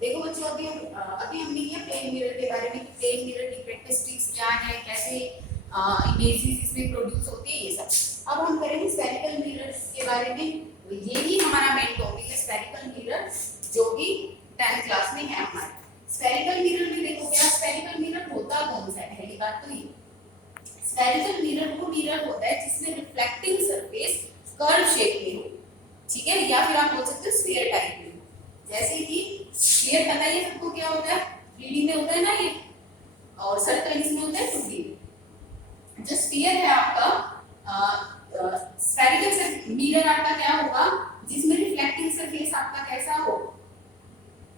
देखो बच्चों, अभी हमने किया प्लेन मिरर के बारे में, प्लेन मिरर की कैरेक्टरिस्टिक्स क्या है, कैसे इमेजेस इसमें प्रोड्यूस होती है, ये सब। अब हम करेंगे स्फेरिकल मिरर के बारे में। यही हमारा मेन टॉपिक है, स्फेरिकल मिरर, जो कि 10th क्लास में है हमारे। स्फेरिकल मिरर में देखो क्या, स्फेरिकल मिरर होता कौन सा है, पहली बात तो ये। स्फेरिकल मिरर वो मिरर होता है जिसमें रिफ्लेक्टिंग सरफेस कर्व शेप में हो, ठीक है, या फिर आप बोल सकते हो स्फीयर टाइप में। जैसे कि स्फीयर पता ही है सबको क्या होता है, 3D में होता है ना ये, और सर्कल इसमें होता है 2D में। जो स्फीयर है आपका, स्फेरिकल मिरर आपका क्या होगा, जिसमें रिफ्लेक्टिंग सरफेस आपका कैसा हो,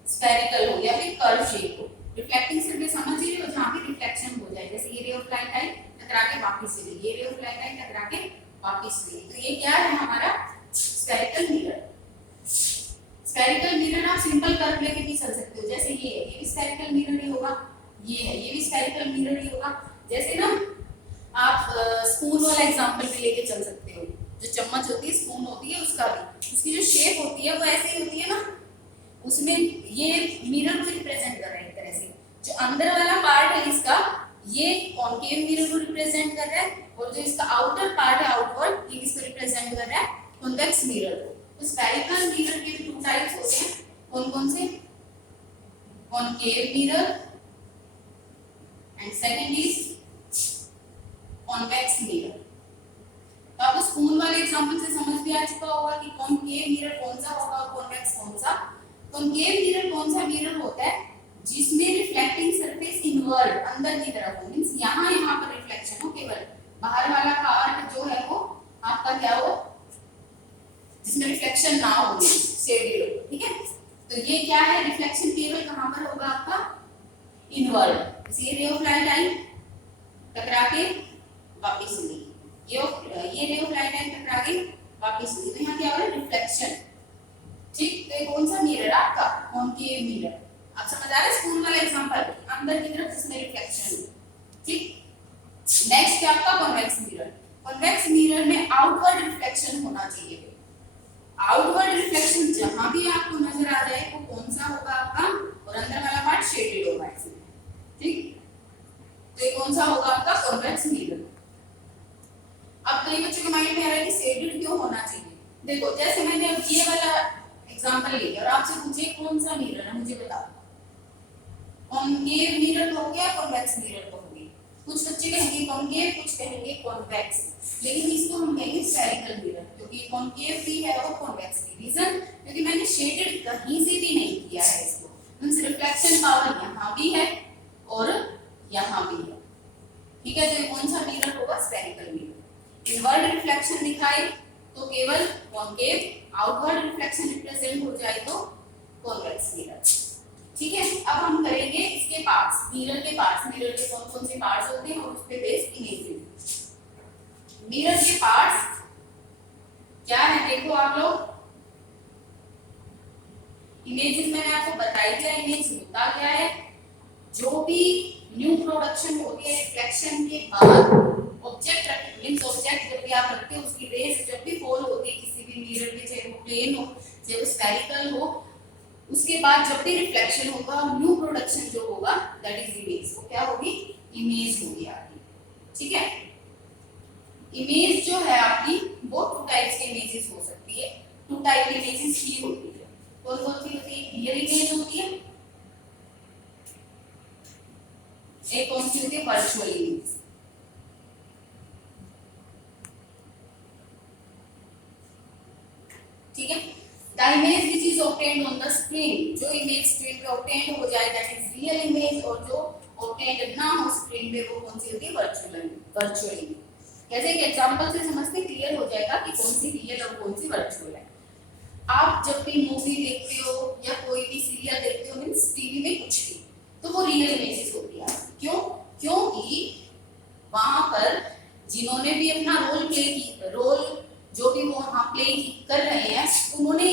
स्फेरिकल हो या फिर कर्व शेप हो। रिफ्लेक्टिंग सरफेस समझ रहे हो, जहां पे रिफ्लेक्शन हो जाए, जैसे ये रे ऑफ लाइट आई टकरा के वापस चली, ये रे ऑफ लाइट आई टकरा के वापस चली, तो ये क्या है हमारा स्फेरिकल मिरर। स्फेरिकल मिरर आप सिंपल कर्व लेके भी चल सकते हो, जैसे ये है, ये भी स्फेरिकल मिरर ही होगा, ये है, ये भी स्फेरिकल मिरर ही होगा। जैसे ना आप स्पून वाला एग्जांपल भी लेके चल सकते हो, जो चम्मच होती है, स्पून होती है, उसका भी उसकी जो शेप होती है वो ऐसे ही होती है ना, उसमें ये मिरर को रिप्रेजेंट कर रहा है एक तरह से। जो अंदर वाला पार्ट है इसका, ये कॉनकेव मिरर को रिप्रेजेंट कर रहा है, और जो इसका आउटर पार्ट है आउटवर्ड, ये किसको रिप्रेजेंट कर रहा है, कॉन्वेक्स मिरर को। तो स्फेरिकल मिरर के भी 2 टाइप्स होते हैं, कौन कौन से, concave mirror and second is convex mirror. तो आपको स्पून वाले एग्जांपल से समझ भी आ चुका होगा कि कॉनकेव मिरर कौन सा होगा और कॉन्वेक्स कौन सा। कॉनकेव मिरर कौन सा मिरर होता है, जिसमें रिफ्लेक्टिंग सरफेस इनवर्ड अंदर की तरफ हो, मींस यहाँ पर रिफ्लेक्शन हो, केवल बाहर वाला पार्ट जो है वो आपका क्या हो, जिसमें रिफ्लेक्शन ना हो, शेडेड हो, ठीक है। तो ये क्या है, रिफ्लेक्शन केवल कहां पर होगा आपका, इनवर्ड। जैसे रे ऑफ लाइट आई टकरा के वापस हुई, ये रे ऑफ लाइट आई टकरा के वापस हुई, तो यहाँ क्या हो रहा है, रिफ्लेक्शन, ठीक। तो ये कौन सा मिरर है आपका, कॉनकेव मिरर। आप समझ आ रहे हैं, स्पून वाला एग्जांपल, अंदर की तरफ जिसमें रिफ्लेक्शन हो, ठीक। नेक्स्ट क्या आपका कॉन्वेक्स मिरर। कॉन्वेक्स मिरर में आउटवर्ड रिफ्लेक्शन होना चाहिए। आउटवर्ड रिफ्लेक्शन जहां भी आपको नजर आ जाए वो कौन सा होगा आपका, और अंदर वाला पार्ट शेडेड होगा इसमें, ठीक। तो ये कौन सा होगा आपका, कॉन्वेक्स मिरर। अब कई बच्चों के माइंड में आ रहा है कि शेडेड क्यों होना चाहिए। देखो, जैसे मैंने अब ये वाला एग्जांपल लिया और आपसे पूछे कौन सा मिरर है, मुझे बताओ, कॉनकेव मिरर हो गया, कॉन्वेक्स मिरर हो गया। कुछ बच्चे कहेंगे कॉनकेव, कुछ कहेंगे कॉन्वेक्स, लेकिन इसको हम कहेंगे स्फेरिकल मिरर, क्योंकि कॉनकेव भी है और कॉन्वेक्स भी। रीजन, क्योंकि मैंने शेडेड कहीं से भी नहीं किया है इसको, मींस रिफ्लेक्शन पावर यहाँ भी है और यहाँ भी है, ठीक है। तो ये कौन सा मिरर होगा, स्फेरिकल मिरर। इनवर्ड रिफ्लेक्शन दिखाए तो केवल कॉनकेव, आउटवर्ड रिफ्लेक्शन रिप्रेजेंट हो जाए तो कॉन्वेक्स मिरर, ठीक है। अब हम करेंगे इसके पार्ट्स, मिरर के पार्ट्स, मिरर के कौन कौन से पार्ट्स होते हैं और उस पे बेस्ड इमेजेस। मिरर के पार्ट्स क्या है, देखो आप लोग, इमेजेस मैंने आपको बताई क्या, इमेज होता क्या है, जो भी न्यू प्रोडक्शन होती है रिफ्लेक्शन के बाद, ऑब्जेक्ट रखते, मींस ऑब्जेक्ट जब भी आप रखते हो उसकी रेस जब भी फॉल होती है किसी भी मिरर में, चाहे वो प्लेन हो चाहे वो स्फेरिकल हो, उसके बाद जब भी रिफ्लेक्शन होगा, न्यू प्रोडक्शन जो होगा दैट इज इमेज, वो क्या होगी, इमेज होगी आपकी, ठीक है। इमेज जो है आपकी वो 2 टाइप्स की इमेजेस हो सकती है, 2 टाइप की इमेजेस ही होती है। कौन कौन सी होती है, रियल इमेज होती है, एक कौन सी होती है, वर्चुअल इमेज। ठीक है, the image which is obtained on the screen, जो इमेज स्क्रीन पे ऑब्टेन्ड हो जाए दैट इज रियल इमेज, और जो ऑब्टेन्ड ना हो स्क्रीन पे वो कौन सी होती है, वर्चुअल इमेज। जैसे एक एग्जांपल से समझते क्लियर हो जाएगा कि कौन सी रियल और कौन सी वर्चुअल है। आप जब भी मूवी देखते हो या कोई भी सीरियल देखते हो, मींस टीवी में कुछ भी, तो वो रियल इमेजेस होती है। क्यों, क्योंकि वहां पर जिन्होंने भी अपना रोल प्ले की, रोल जो भी वो वहां प्ले कर रहे हैं उन्होंने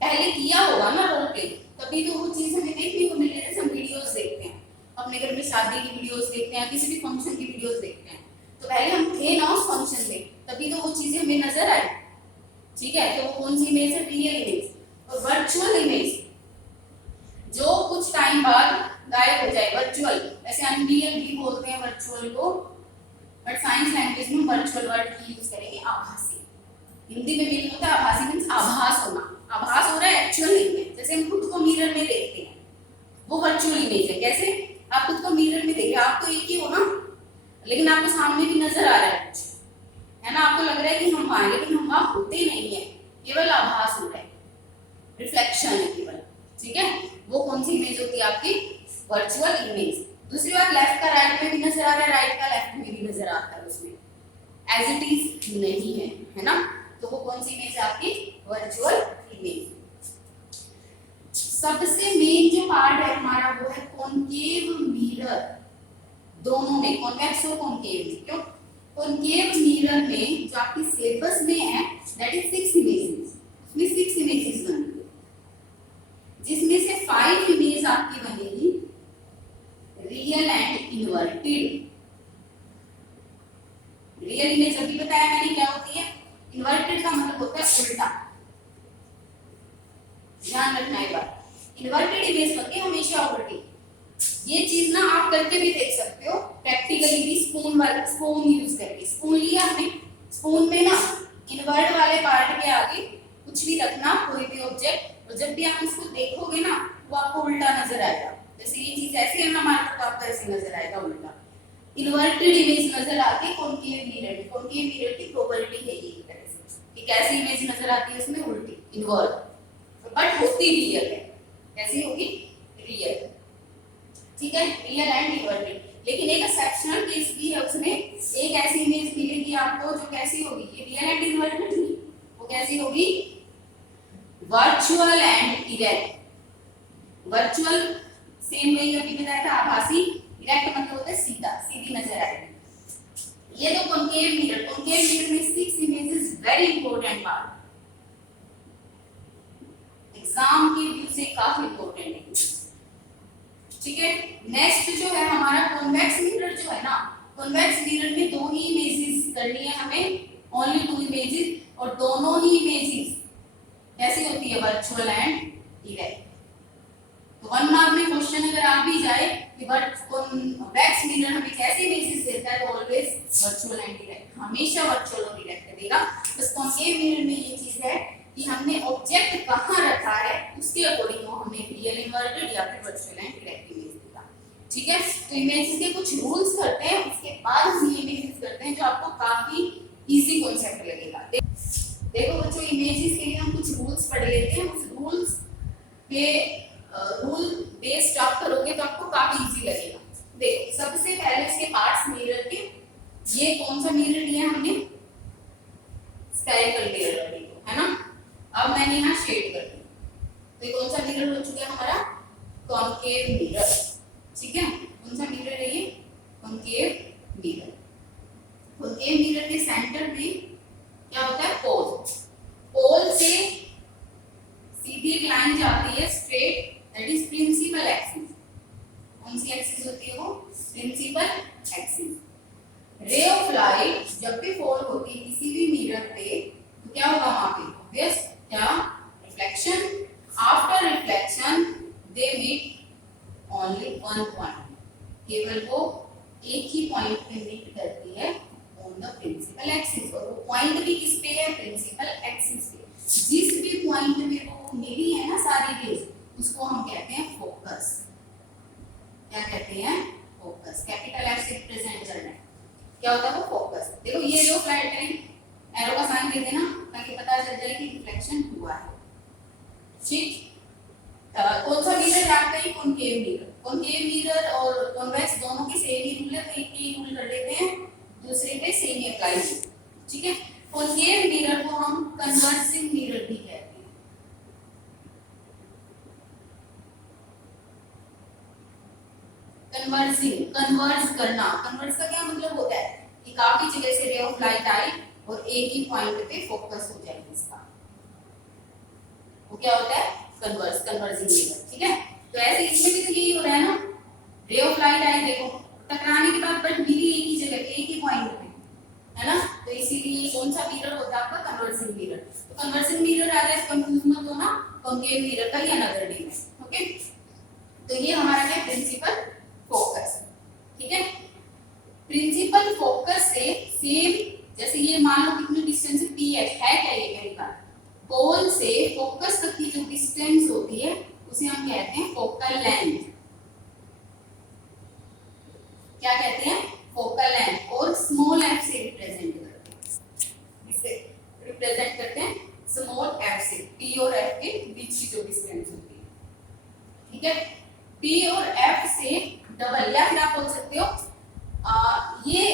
पहले किया होगा ना रोल प्ले, तभी तो वो चीज हमें देखने को मिल रही है। हम वीडियोस देखते हैं, अपने घर में शादी की वीडियोस देखते हैं, किसी भी फंक्शन की वीडियोस देखते हैं, तो पहले हम थे ना उस फंक्शन में, तभी तो वो चीजें हमें नजर आई, ठीक है। तो वो कौन सी इमेज है, रियल इमेज। और वर्चुअल इमेज जो गायब हो जाए, वर्चुअल, ऐसे अनरियल भी बोलते हैं वर्चुअल को, बट साइंस लैंग्वेज में वर्चुअल वर्ड की यूज करेंगे, आभासी। हिंदी में मीनिंग होता है आभासी, मींस आभास होना, आभास हो रहा है, एक्चुअल नहीं है। जैसे हम खुद को मिरर में देखते हैं, वो वर्चुअल इमेज है। कैसे? आप खुद को मिरर में देखिए, आप तो एक ही हो ना, लेकिन आपको सामने भी नजर आ रहा है कुछ, है ना, आपको लग रहा है कि हम वहां, लेकिन हम वहां होते नहीं है, केवल आभास हो रहा है, रिफ्लेक्शन है केवल, ठीक है। वो कौन सी इमेज होती है आपकी? Virtual image. दूसरी बात, लेफ्ट का राइट में भी नजर आ रहा है, राइट का लेफ्ट में भी नजर आता है, उसमें एज इट इज नहीं है ना, तो वो कौन सी इमेज आपकी? Virtual image. सबसे मेन जो पार्ट है हमारा वो है कॉनकेव मिरर, दोनों में, कॉन्वेक्स और कॉनकेव। क्यों? कॉनकेव मिरर में जो आपकी सिलेबस में है दैट इज 6 इमेजेस, उसमें 6 इमेजेस बनेंगे, जिसमें से 5 इमेज आपकी बनेगी real and inverted. Real image अभी बताया मैंने क्या होती है, इन्वर्टेड का मतलब होता है उल्टा, ध्यान रखना एक बार, इन्वर्टेड इमेज होती है हमेशा उल्टी। ये चीज ना आप करके भी देख सकते हो प्रैक्टिकली भी, स्पून यूज करके। स्पून लिया हमने, स्पून में ना इन्वर्ट वाले पार्ट के आगे कुछ भी रखना, कोई भी ऑब्जेक्ट, और जब भी आप इसको देखोगे ना वो आपको उल्टा नजर आएगा। जैसे ये चीज ऐसे है ना हमारे, तो आपको ऐसे नजर आएगा उल्टा, इन्वर्टेड इमेज नजर आती है कॉनकेव मिरर। कॉनकेव मिरर की प्रॉपर्टी है ये तरह से कि कैसी इमेज नजर आती है उसमें, उल्टी, इन्वर्ट, बट होती रियल है। कैसी होगी? रियल, ठीक है, रियल एंड इन्वर्टेड। लेकिन एक एक्सेप्शनल केस भी है, उसमें एक ऐसी इमेज मिलेगी आपको जो कैसी होगी, ये रियल एंड इन्वर्टेड नहीं, वो कैसी होगी? Virtual and erect. Virtual same वही अभी बताया था, आभासी, इरेक्ट मतलब होता है सीधा, सीधी नजर आएगी। ये तो कॉनकेव मिरर, कॉनकेव मिरर में 6 images, very important part, exam के व्यू से काफी इंपॉर्टेंट है, ठीक है। नेक्स्ट जो है हमारा कॉन्वेक्स मिरर जो है ना, कॉन्वेक्स मिरर में 2 ही इमेजेस करनी है हमें, ओनली 2 इमेजेस, और दोनों ही इमेजेस कैसी होती है? Virtual and erect. तो 1 मार्क में क्वेश्चन अगर आ भी जाए कि बट कॉन्वेक्स मिरर हमें कैसे इमेजेस देता है, तो ऑलवेज वर्चुअल एंड इरेक्ट, हमेशा वर्चुअल और इरेक्ट देगा। बस कॉनकेव मिरर में ये चीज है कि हमने ऑब्जेक्ट कहां रखा है उसके अकॉर्डिंग वो हमें रियल, इन्वर्टेड या फिर वर्चुअल एंड इरेक्ट इमेज देगा, ठीक है। तो इमेजेस के कुछ रूल्स करते हैं, उसके बाद हम ये इमेजेस करते हैं जो आपको काफी इजी कॉन्सेप्ट लगेगा। देखो बच्चों, इमेजेस के लिए हम कुछ रूल्स पढ़ लेते हैं, उस रूल्स पे रूल बेस्ड आप करोगे तो आपको काफी इजी लगेगा। देखो सबसे पहले इसके पार्ट्स मिरर के, ये कौन सा मिरर लिया हमने? स्फेरिकल मिरर, है ना। अब मैंने यहाँ शेड कर दिया, तो ये कौन सा मिरर हो चुका है हमारा? कॉनकेव मिरर, ठीक है। कौन सा मिरर है ये? Concave mirror. कॉनकेव मिरर के सेंटर में क्या होता है? पोल। पोल से सीधी एक लाइन जाती है straight, that is principal axis. कौन सी एक्सिस होती है वो? Principal axis. Ray of light जब भी फॉल होती है किसी भी मिरर पे, तो क्या होगा वहां पे? ऑब्वियस, क्या? Reflection. After reflection they meet only one point, केवल वो एक ही पॉइंट पे मीट करती है ऑन द प्रिंसिपल एक्सिस, और वो पॉइंट भी किस पे है? प्रिंसिपल एक्सिस पे। जिस भी पॉइंट में वो मिली है ना सारी रेज, उसको हम कहते हैं फोकस। क्या कहते हैं? फोकस। कैपिटल एफ से रिप्रेजेंट करना है, क्या होता है वो? फोकस। देखो ये जो फ्लाइट है, एरो का साइन दे देना ताकि पता चल जाए कि रिफ्लेक्शन हुआ है, ठीक। कौन सा मिरर आपका ही? Concave mirror. कॉनकेव मिरर और कॉन्वेक्स दोनों के सेम ही रूल है, तो एक ही रूल कर लेते हैं, दूसरे पे सेम ही अप्लाई होगा, ठीक है। कॉनकेव मिरर को हम कन्वर्सिंग मिरर भी कहते हैं। कन्वर्सिंग, कन्वर्स करना। कन्वर्स का क्या मतलब होता है कि काफी जगह से रे ऑफ लाइट आई और एक ही पॉइंट पे फोकस हो जाए इसका, वो क्या होता है? कन्वर्स, कन्वर्सिंग मिरर, ठीक है। तो ऐसे इसमें भी तो यही हो रहा है ना, रे ऑफ लाइट आई, देखो टकराने के बाद बट मिली एक ही जगह पे, एक ही पॉइंट पे, है ना। तो इसीलिए कौन सा मिरर होता है आपका? Conversing mirror. तो कन्वर्सिंग मिरर आ गया, कंफ्यूज मत होना, कॉनकेव मिरर का ही अनदर नेम है, ओके। तो ये हमारा है प्रिंसिपल फोकस। ठीक है, प्रिंसिपल फोकस से सेम जैसे ये मान लो कितनी डिस्टेंस है पी है क्या ये पहली बात, पोल से फोकस तक की जो डिस्टेंस होती है उसे हम कहते हैं फोकल लेंथ। क्या कहते हैं? Focal length. और स्मॉल एफ से रिप्रेजेंट करते हैं, इसे रिप्रेजेंट करते हैं स्मॉल एफ से, पी और एफ के बीच की जो डिस्टेंस होती है। ठीक है, पी और एफ से डबल, या फिर आप बोल सकते हो ये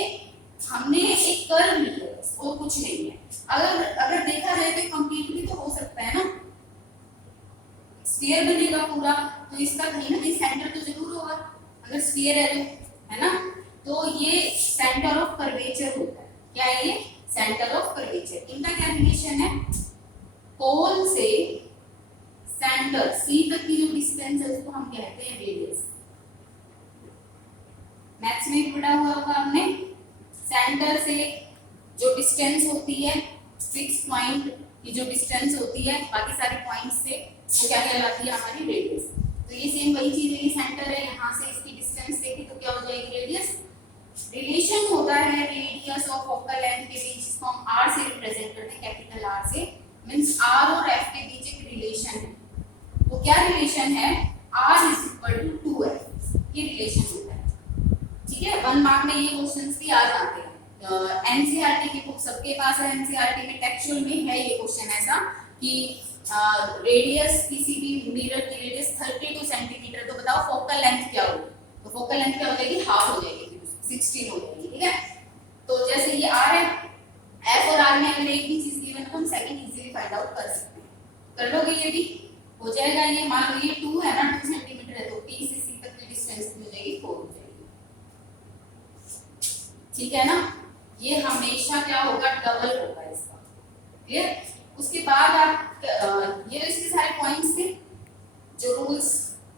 हमने एक कर्व लिया है और कुछ नहीं है। अगर देखा जाए तो कंप्लीट भी तो हो सकता है ना, स्फीयर बनेगा पूरा तो इसका कहीं ना कहीं सेंटर तो जरूर होगा, अगर स्फीयर है तो, है ना। तो ये सेंटर ऑफ कर्वेचर होता है। क्या है ये? Centre of curvature. इनका क्या रिलेशन है? पोल से सेंटर सी तक की जो डिस्टेंस है उसको हम कहते हैं रेडियस। मैथ्स में पढ़ा हुआ होगा हमने, सेंटर से जो डिस्टेंस होती है, फिक्स पॉइंट की जो डिस्टेंस होती है बाकी सारे पॉइंट्स से, वो क्या कहलाती है? हमारी रेडियस। तो ये सेम वही चीज है, ये सेंटर है, यहाँ से इसकी डिस्टेंस देखी तो क्या हो जाएगी? रेडियस। रिलेशन होता है रेडियस और फोकल लेंथ के बीच, जिसको हम आर से रिप्रेजेंट करते हैं, कैपिटल आर से। मींस आर और एफ के बीच एक रिलेशन है। वो क्या रिलेशन है? Are is equal to 2f, ये रिलेशन होता है। ठीक है, 1 मार्क में ये क्वेश्चंस भी आ जाते हैं। एनसीईआरटी की बुक सबके पास है, एनसीईआरटी में टेक्सचुअल में है ये क्वेश्चन ऐसा कि रेडियस किसी भी मिरर की रेडियस 32 सेंटीमीटर, तो बताओ फोकल लेंथ क्या होगी? तो फोकल लेंथ क्या हो जाएगी? हाफ हो जाएगी, 16 हो जाएगी। ठीक है, तो जैसे ये आर है, एफ और आर में अगर एक भी चीज गिवन है तो हम सेकंड इजीली फाइंड आउट कर सकते हैं। कर लोगे? ये भी हो जाएगा। ये मान लो ये 2 है ना, 2 सेंटीमीटर है, तो पी से सी तक की डिस्टेंस हो जाएगी 4 हो जाएगी। ठीक है ना, ये हमेशा क्या होगा? डबल होगा इसका। क्लियर? उसके बाद आप ये इसके सारे पॉइंट्स थे जो रूल्स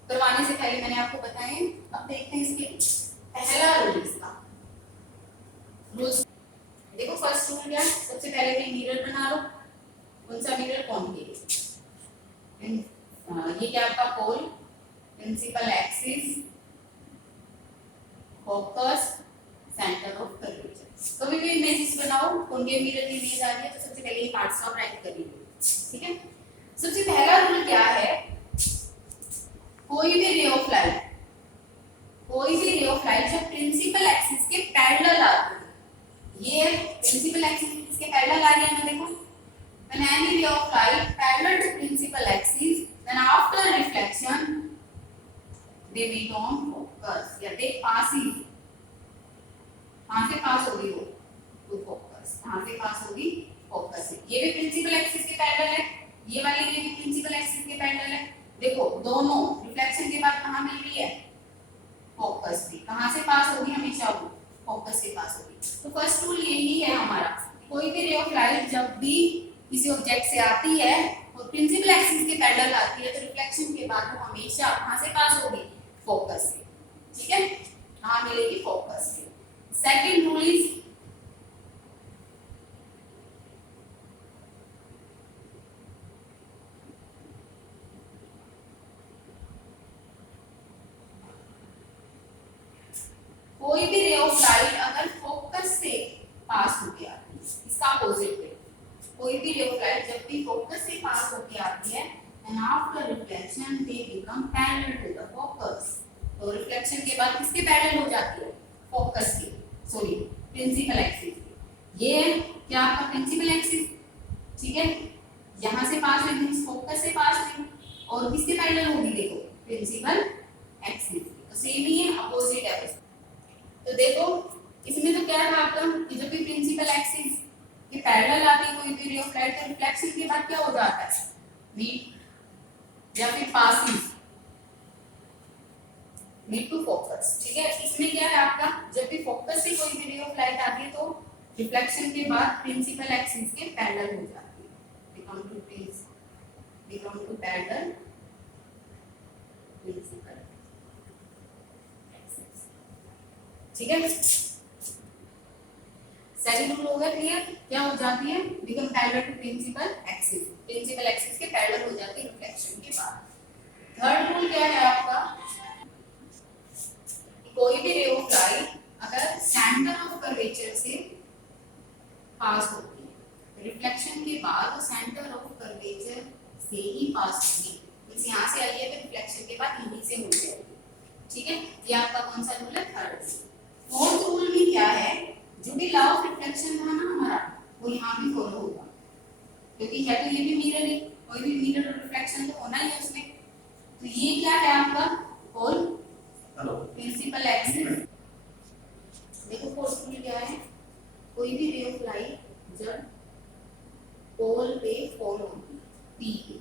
करवाने से पहले मैंने आपको बताए। अब देखते हैं इसके पहला रूल। इसका रूल्स देखो, फर्स्ट रूल क्या है? सबसे पहले एक मिरर बना लो। कौन सा मिरर? कॉनकेव। ये क्या आपका pole, principal axis, focus, centre of curvature. कभी भी इमेजेस बनाओ, कॉनकेव मिरर की इमेज आ रही है तो सबसे पहले ये पार्ट्स ऑफ राइट करिए। ठीक है, सबसे पहला रूल क्या है? कोई भी रे ऑफ लाइट, कोई भी रे ऑफ लाइट जब प्रिंसिपल एक्सिस के पैरेलल आती है, ये प्रिंसिपल एक्सिस किसके पैरेलल आ रही है ना, देखो, when any ray of light parallel to principal axis, then after reflection they meet on focus, या they passes, कहाँ से पास होगी वो? To focus. कहाँ से पास होगी? फोकस से। ये भी प्रिंसिपल एक्सिस के पैरेलल है, ये वाली ये भी प्रिंसिपल एक्सिस के पैरेलल है। देखो दोनों रिफ्लेक्शन के बाद कहाँ मिल रही है? फोकस पे। कहाँ से पास होगी? हमेशा वो फोकस से पास होगी। तो फर्स्ट रूल यही है हमारा, कोई भी रे ऑफ लाइट जब भी किसी ऑब्जेक्ट से आती है और प्रिंसिपल एक्सिस के पैरेलल आती है तो रिफ्लेक्शन के बाद वो हमेशा कहाँ से पास होगी? फोकस से। ठीक है, कहाँ मिलेगी? फोकस से। सेकंड रूल इज कोई भी रे ऑफ लाइट अगर फोकस से पास होके आती है, इसका अपोजिट है, कोई भी रे ऑफ लाइट जब भी फोकस से पास होके आती है and after reflection they become parallel to the focus. तो रिफ्लेक्शन के बाद किसके पैरेलल हो जाती है? फोकस के, सॉरी प्रिंसिपल एक्सिस के। ये है क्या आपका प्रिंसिपल एक्सिस? ठीक है, यहां से पास हुई मींस फोकस से पास हुई और किसके पैरेलल होगी? देखो प्रिंसिपल एक्सिस। तो सेम ही है, अपोजिट है। तो देखो इसमें तो क्या है आपका कि जब भी प्रिंसिपल एक्सिस के पैरेलल आती है कोई भी रे ऑफ लाइट तो रिफ्लेक्शन के बाद क्या हो जाता है? मीट या फिर पासिंग, मीट टू फोकस। ठीक है, इसमें क्या है आपका जब भी फोकस से कोई भी रे ऑफ लाइट आती है तो रिफ्लेक्शन के बाद प्रिंसिपल एक्सिस के पैरेलल हो जाती है, become to parallel principal axis. ठीक है, सेकंड रूल हो गया क्लियर? क्या हो जाती है? Become parallel to principal axis, principal axis के पैरेलल हो जाती है रिफ्लेक्शन के बाद। थर्ड रूल क्या है आपका? कर्वेचर से पास होती है। रिफ्लेक्शन के बाद सेंटर ऑफ कर्वेचर से ही पास होगी, मींस यहाँ से आई है तो रिफ्लेक्शन के बाद यहीं से मुड़ जाएगी। ठीक है, ये आपका कौन सा रूल है? थर्ड। फोर्थ रूल में क्या है, जो भी लॉ ऑफ रिफ्लेक्शन था ना हमारा, वो यहाँ भी फॉलो होगा, क्योंकि है तो ये भी मिरर है, कोई भी मिरर और रिफ्लेक्शन तो होना ही है उसमें। तो ये क्या है आपका होल प्रिंसिपल एक्सिस। देखो फोर्थ रूल क्या है, कोई भी रे ऑफ लाइट जब पोल पे फॉल होती है पी पे,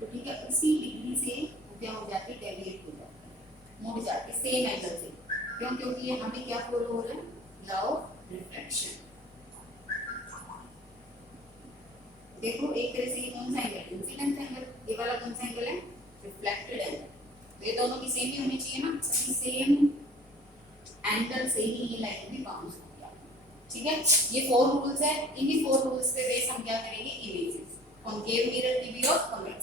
तो ठीक है, उसी डिग्री से क्या हो जाती है? डेविएट हो जाती है, मुड़ जाती है सेम एंगल से। क्यों? क्योंकि यहाँ पे क्या फॉलो हो रहा है? Law of reflection. देखो एक तरह से ये कौन सा एंगल? Incident angle. ये वाला कौन सा एंगल है? Reflected angle. तो ये दोनों की सेम ही होनी चाहिए ना, सभी सेम एंगल से ही ये लाइट भी बाउंस होगी। ठीक है, ये 4 रूल्स है, इन्हीं 4 रूल्स पे बेस हम क्या करेंगे? इमेजेस, कॉनकेव मिरर की भी और कॉन्वेक्स